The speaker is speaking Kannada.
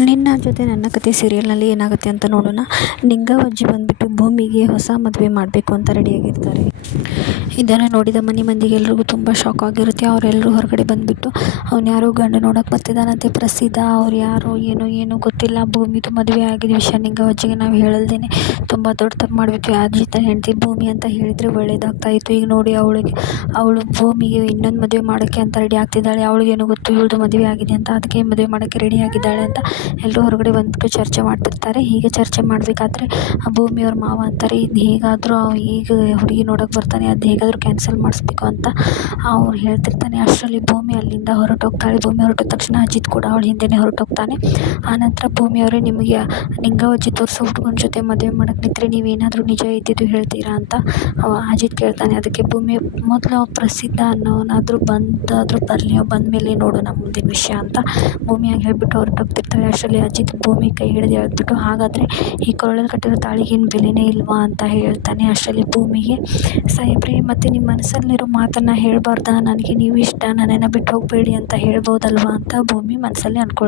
ನಿನ್ನ ಜೊತೆ ನನ್ನ ಕತೆ ಸೀರಿಯಲ್ನಲ್ಲಿ ಏನಾಗುತ್ತೆ ಅಂತ ನೋಡೋಣ. ನಿಂಗವ್ವಜ್ಜಿ ಬಂದ್ಬಿಟ್ಟು ಭೂಮಿಗೆ ಹೊಸ ಮದುವೆ ಮಾಡಬೇಕು ಅಂತ ರೆಡಿಯಾಗಿರ್ತಾರೆ. ಇದನ್ನು ನೋಡಿದ ಮನೆ ಮಂದಿಗೆಲ್ರಿಗೂ ತುಂಬ ಶಾಕ್ ಆಗಿರುತ್ತೆ. ಅವರೆಲ್ಲರೂ ಹೊರಗಡೆ ಬಂದುಬಿಟ್ಟು ಅವ್ನು ಯಾರೋ ಗಂಡು ನೋಡೋಕೆ ಬರ್ತಿದ್ದಾನಂತೆ ಪ್ರಸಿದ್ಧ, ಅವ್ರು ಯಾರೋ ಏನೋ ಗೊತ್ತಿಲ್ಲ. ಭೂಮಿದು ಮದುವೆ ಆಗಿದ್ದ ವಿಷಯ ನಿಂಗವ್ವಜ್ಜಿಗೆ ನಾವು ಹೇಳಲ್ದೇನೆ ತುಂಬ ದೊಡ್ಡ ತಪ್ಪು ಮಾಡಿಬಿಟ್ವಿ. ಅಜಿತ ಹೆಂಡತಿ ಭೂಮಿ ಅಂತ ಹೇಳಿದರೆ ಒಳ್ಳೇದಾಗ್ತಾಯಿತ್ತು. ಈಗ ನೋಡಿ ಅವಳು ಭೂಮಿಗೆ ಇನ್ನೊಂದು ಮದುವೆ ಮಾಡೋಕ್ಕೆ ಅಂತ ರೆಡಿ ಆಗ್ತಿದ್ದಾಳೆ. ಅವಳಿಗೇನು ಗೊತ್ತು ಇವಳದು ಮದುವೆ ಆಗಿದೆ ಅಂತ, ಅದಕ್ಕೆ ಮದುವೆ ಮಾಡೋಕ್ಕೆ ರೆಡಿ ಆಗಿದ್ದಾಳೆ ಅಂತ ಎಲ್ಲರೂ ಹೊರಗಡೆ ಬಂದುಬಿಟ್ಟು ಚರ್ಚೆ ಮಾಡ್ತಿರ್ತಾರೆ. ಹೀಗೆ ಚರ್ಚೆ ಮಾಡಬೇಕಾದ್ರೆ ಭೂಮಿಯವ್ರ ಮಾವ ಅಂತಾರೆ, ಇದು ಹೇಗಾದರೂ ಈಗ ಹುಡುಗಿ ನೋಡೋಕೆ ಬರ್ತಾನೆ, ಅದು ಹೇಗಾದರೂ ಕ್ಯಾನ್ಸಲ್ ಮಾಡಿಸ್ಬೇಕು ಅಂತ ಅವ್ರು ಹೇಳ್ತಿರ್ತಾನೆ. ಅಷ್ಟರಲ್ಲಿ ಭೂಮಿ ಅಲ್ಲಿಂದ ಹೊರಟೋಗ್ತಾಳೆ. ಭೂಮಿ ಹೊರಟೋದ ತಕ್ಷಣ ಅಜಿತ್ ಕೂಡ ಅವಳ ಹಿಂದೆನೇ ಹೊರಟೋಗ್ತಾನೆ. ಆನಂತರ ಭೂಮಿಯವರೇ, ನಿಮಗೆ ನಿಂಗವ್ವಜ್ಜಿ ತೋರಿಸೋ ಹುಡುಗನ ಜೊತೆ ಮದುವೆ ಮಾಡೋಕ್ಕೆ ನಿಂತರೆ ನೀವೇನಾದರೂ ನಿಜ ಇದ್ದಿದ್ದು ಹೇಳ್ತೀರಾ ಅಂತ ಅಜಿತ್ ಕೇಳ್ತಾನೆ. ಅದಕ್ಕೆ ಭೂಮಿ, ಮೊದಲು ಪ್ರಸಿದ್ಧ ಅನ್ನೋನಾದರೂ ಬರಲಿ, ಬಂದ ಮೇಲೆ ನೋಡೋಣ ಮುಂದಿನ ವಿಷಯ ಅಂತ ಭೂಮಿಯಾಗಿ ಹೇಳಿಬಿಟ್ಟು ಹೊರಟೋಗ್ತಿರ್ತಾಳೆ. ಅಷ್ಟರಲ್ಲಿ ಅಜಿತ್ ಭೂಮಿ ಕೈ ಹಿಡಿದು ಎಳೆದ್ಬಿಟ್ಟು, ಹಾಗಾದರೆ ಈ ಕೊರಳಲ್ಲಿ ಕಟ್ಟಿರೋ ತಾಳಿಗೇನು ಬೆಲೆನೇ ಇಲ್ವಾ ಅಂತ ಹೇಳ್ತಾನೆ. ಅಷ್ಟರಲ್ಲಿ ಭೂಮಿಗೆ, ಸಾಹೇಬ್ರೆ ಮತ್ತೆ ನಿಮ್ಮ ಮನಸ್ಸಲ್ಲಿರೋ ಮಾತನ್ನು ಹೇಳಬಾರ್ದಾ, ನನಗೆ ನೀವು ಇಷ್ಟ, ನನ್ನನ್ನು ಬಿಟ್ಟು ಹೋಗಬೇಡಿ ಅಂತ ಹೇಳ್ಬೋದಲ್ವಾ ಅಂತ ಭೂಮಿ ಮನಸ್ಸಲ್ಲಿ ಅಂದ್ಕೊಳ್ತಾಳೆ.